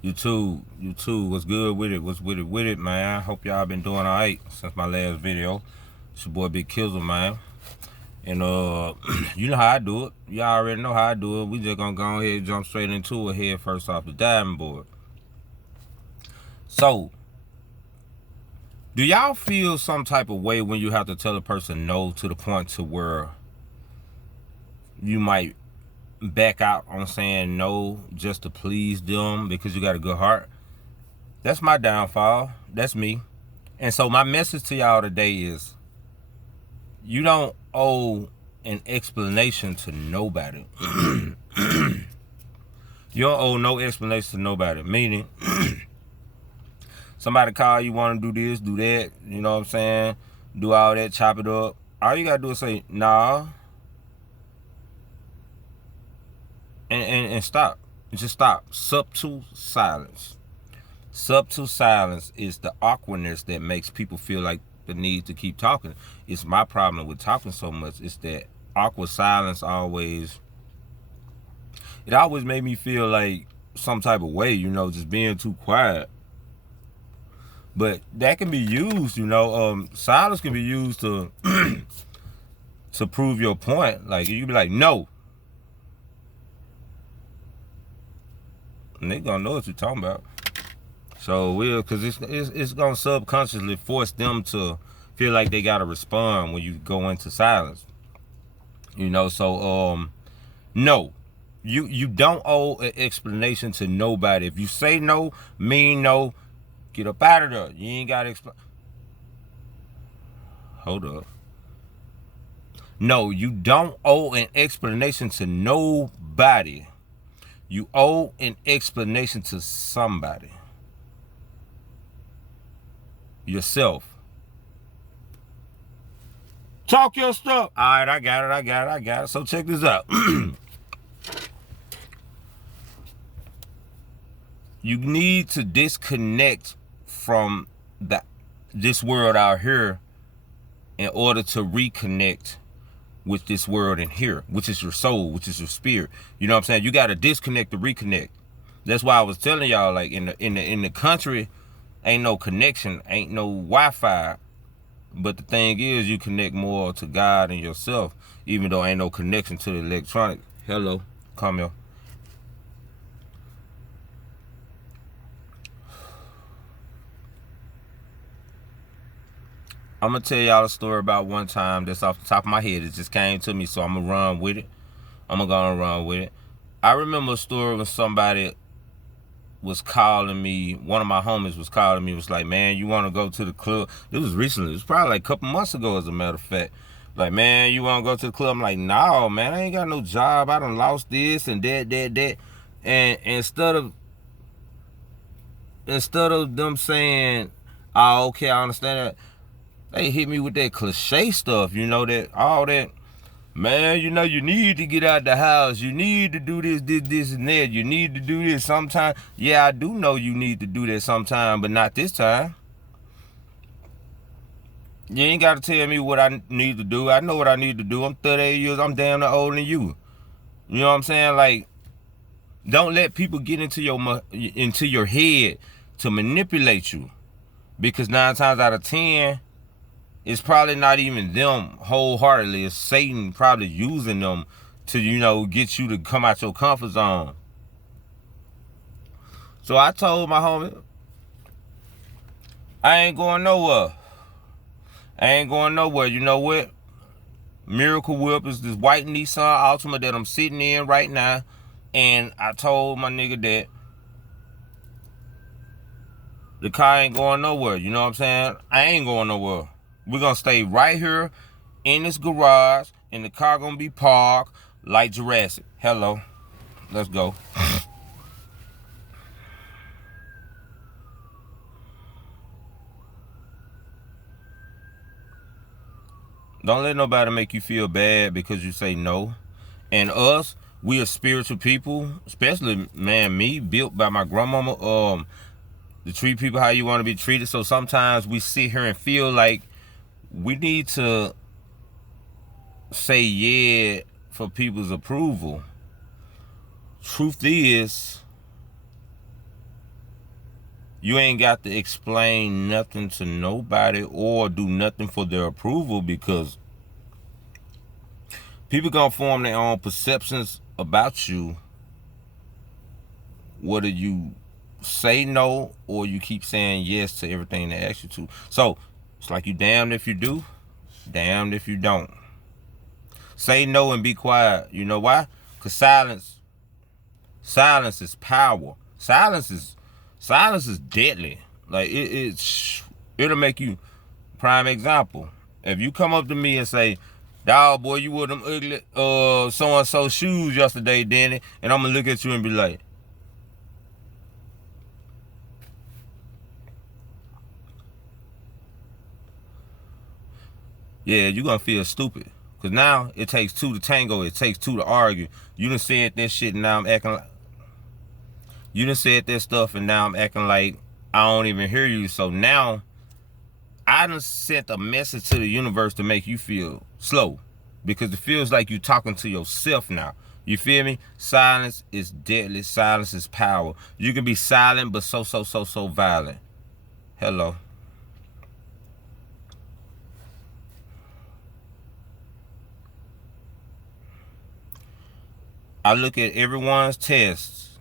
You too. You too. What's good with it? What's with it, man? Hope y'all been doing alright since my last video. It's your boy Big Kizzle, man. And you know how I do it. Y'all already know how I do it. We just gonna go ahead and jump straight into it head first off the diving board. So, do y'all feel some type of way when you have to tell a person no to the point to where you might back out on saying no just to please them because you got a good heart? That's my downfall. That's me. And so my message to y'all today is you don't owe an explanation to nobody. You don't owe no explanation to nobody. Meaning, somebody call you, want to do this, do that, you know what I'm saying? Do all that, chop it up. All you got to do is say, nah, and stop. Just stop. Subtle silence. Subtle silence is the awkwardness that makes people feel like the need to keep talking. It's my problem with talking so much. It's that awkward silence always made me feel like some type of way, just being too quiet. But that can be used, silence can be used to to prove your point. Like you be like, no. And they gonna know what you're talking about. So cause it's gonna subconsciously force them to feel like they gotta respond when you go into silence. So no. You don't owe an explanation to nobody. If you say no, mean no, get up out of there. You ain't gotta explain. Hold up. No, you don't owe an explanation to nobody. You owe an explanation to somebody. Yourself. Talk your stuff. All right, I got it. So check this out. You need to disconnect from this world out here in order to reconnect with this world in here, which is your soul, which is your spirit. You know what I'm saying? You got to disconnect to reconnect. That's why I was telling y'all, like in the country, ain't no connection, ain't no Wi-Fi. But the thing is, you connect more to God and yourself, even though ain't no connection to the electronic. Hello, come here. I'm gonna tell y'all a story about one time that's off the top of my head. It just came to me, so I'm gonna run with it. I'm gonna run with it. I remember a story when somebody was calling me. One of my homies was calling me. Was like, man, you want to go to the club? This was recently. It was probably like a couple months ago, as a matter of fact. Like, man, you want to go to the club? I'm like, no, man, I ain't got no job. I done lost this and that. And instead of them saying, oh, okay, I understand that, they hit me with that cliche stuff, that all that, man, you need to get out the house. You need to do this, and that. You need to do this sometime. Yeah, I do know you need to do that sometime, but not this time. You ain't got to tell me what I need to do. I know what I need to do. I'm 38 years. I'm damn near older than you. You know what I'm saying? Like, don't let people get into your head to manipulate you, because 9 times out of 10, it's probably not even them wholeheartedly. It's Satan probably using them to, get you to come out your comfort zone. So I told my homie, I ain't going nowhere. You know what? Miracle Whip is this white Nissan Altima that I'm sitting in right now. And I told my nigga that the car ain't going nowhere. You know what I'm saying? I ain't going nowhere. We're going to stay right here in this garage, and the car going to be parked like Jurassic. Hello. Let's go. Don't let nobody make you feel bad because you say no. And us, we are spiritual people, especially, man, me, built by my grandmama, to treat people how you want to be treated. So sometimes we sit here and feel like we need to say yeah for people's approval. Truth is, You ain't got to explain nothing to nobody or do nothing for their approval, because people gonna form their own perceptions about you, whether you say no or you keep saying yes to everything they ask you to. So it's like you damned if you do, damned if you don't. Say no and be quiet. You know why? Because silence is power. Silence is deadly. Like it'll make you. Prime example. If you come up to me and say, "Dawg, boy, you wore them ugly so and so shoes yesterday, Danny," and I'm gonna look at you and be like, yeah, you're gonna feel stupid. Cause now it takes two to tango, it takes two to argue. You done said that shit and now I'm acting like you done said that stuff and now I'm acting like I don't even hear you. So now I done sent a message to the universe to make you feel slow. Because it feels like you talking to yourself now. You feel me? Silence is deadly. Silence is power. You can be silent but so violent. Hello. I look at everyone's tests,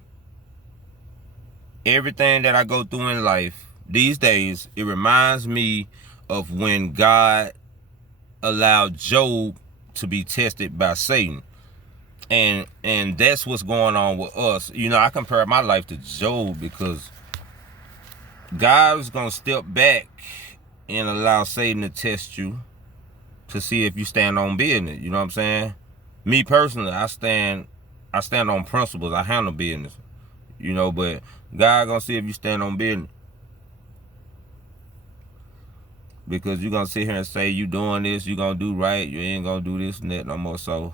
everything that I go through in life these days. It reminds me of when God allowed Job to be tested by Satan, and that's what's going on with us. You know, I compare my life to Job because God's gonna step back and allow Satan to test you to see if you stand on business. You know what I'm saying? Me personally, I stand on principles. I handle business, you know, but God gonna see if you stand on business. Because you gonna sit here and say you doing this, you gonna do right, you ain't gonna do this and that no more. So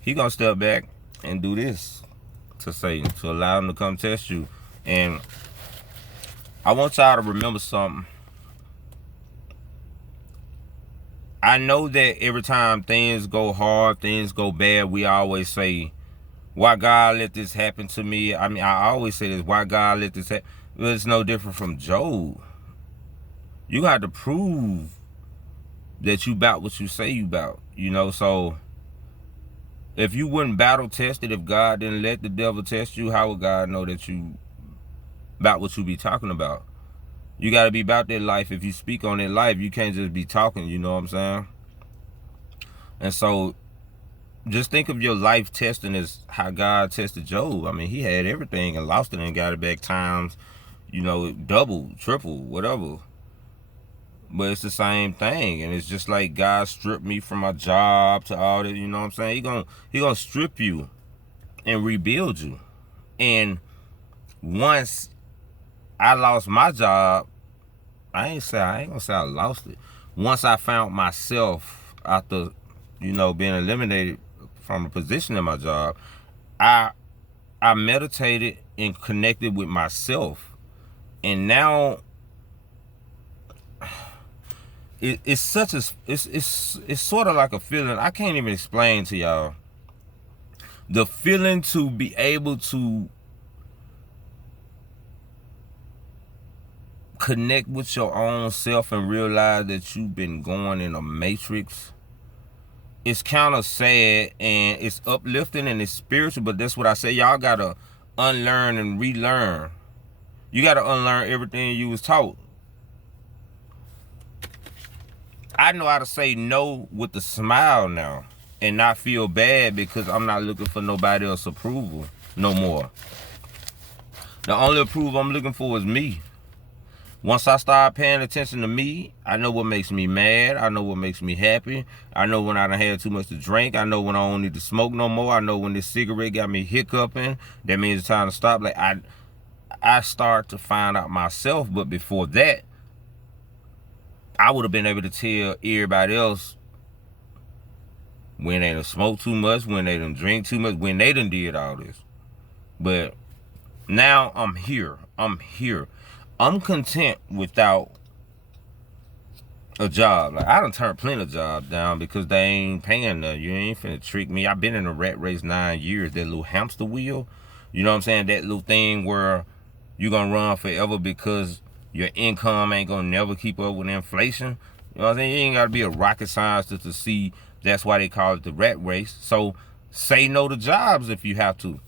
he gonna step back and do this to Satan, to allow him to come test you. And I want y'all to remember something. I know that every time things go hard, things go bad, we always say, why God let this happen to me? I mean, I always say this, why God let this happen? Well, it's no different from Job. You got to prove that you about what you say you about, you know? So if you wouldn't battle test it, if God didn't let the devil test you, how would God know that you about what you be talking about? You got to be about that life. If you speak on that life, you can't just be talking, you know what I'm saying? And so just think of your life testing as how God tested Job. I mean, he had everything and lost it and got it back times, you know, double, triple, whatever. But it's the same thing. And it's just like God stripped me from my job to all that, you know what I'm saying? He gonna strip you and rebuild you. And once I lost my job, I ain't gonna say I lost it. Once I found myself after, you know, being eliminated from a position in my job, I meditated and connected with myself. And now it's such a it's sort of like a feeling I can't even explain to y'all. The feeling to be able to connect with your own self and realize that you've been going in a matrix. It's kind of sad and it's uplifting and it's spiritual, but that's what I say. Y'all gotta unlearn and relearn. You gotta unlearn everything you was taught. I know how to say no with a smile now and not feel bad because I'm not looking for nobody else's approval no more. The only approval I'm looking for is me. Once I start paying attention to me, I know what makes me mad. I know what makes me happy. I know when I done had too much to drink. I know when I don't need to smoke no more. I know when this cigarette got me hiccuping. That means it's time to stop. Like I start to find out myself. But before that, I would have been able to tell everybody else when they done smoke too much, when they done drink too much, when they done did all this. But now I'm here. I'm content without a job. Like I done turned plenty of jobs down because they ain't paying nothing. You ain't finna trick me. I've been in a rat race 9 years. That little hamster wheel, you know what I'm saying? That little thing where You gonna run forever because your income ain't gonna never keep up with inflation. You know what I'm saying? You ain't gotta be a rocket scientist to see that's why they call it the rat race. So say no to jobs if you have to.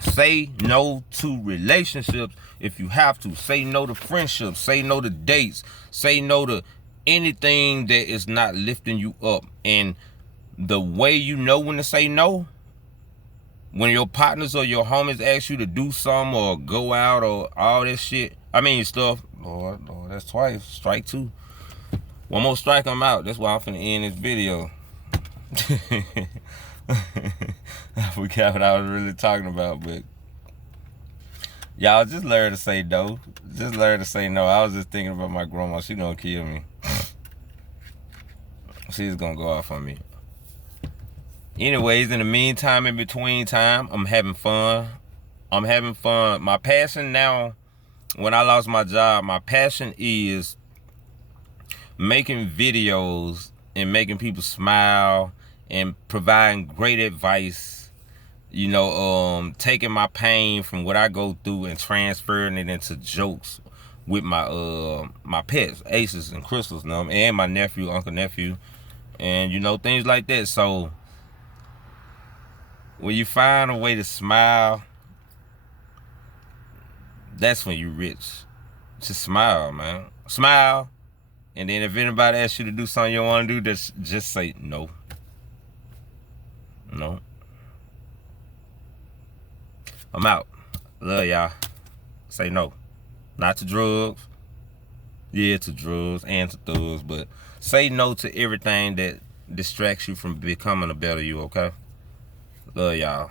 Say no to relationships if you have to. Say no to friendships. Say no to dates. Say no to anything that is not lifting you up. And the way you know when to say no, when your partners or your homies ask you to do something or go out or all this shit, I mean stuff, Lord, that's twice, strike two. One more strike, I'm out. That's why I'm finna end this video. I forgot what I was really talking about, but y'all just learn to say no. Just learn to say no. I was just thinking about my grandma. She gonna kill me. She's gonna go off on me. Anyways, in the meantime, in between time, I'm having fun. I'm having fun. My passion now, when I lost my job, my passion is making videos and making people smile and providing great advice. You know, taking my pain from what I go through and transferring it into jokes with my my pets, Aces and Crystals, you know, and my nephew, Uncle Nephew, and you know, things like that. So when you find a way to smile, that's when you're rich. Just smile, man. Smile. And then if anybody asks you to do something you don't want to do, just say no. No. I'm out. Love y'all. Say no. Not to drugs. Yeah, to drugs and to thugs. But say no to everything that distracts you from becoming a better you, okay? Love y'all.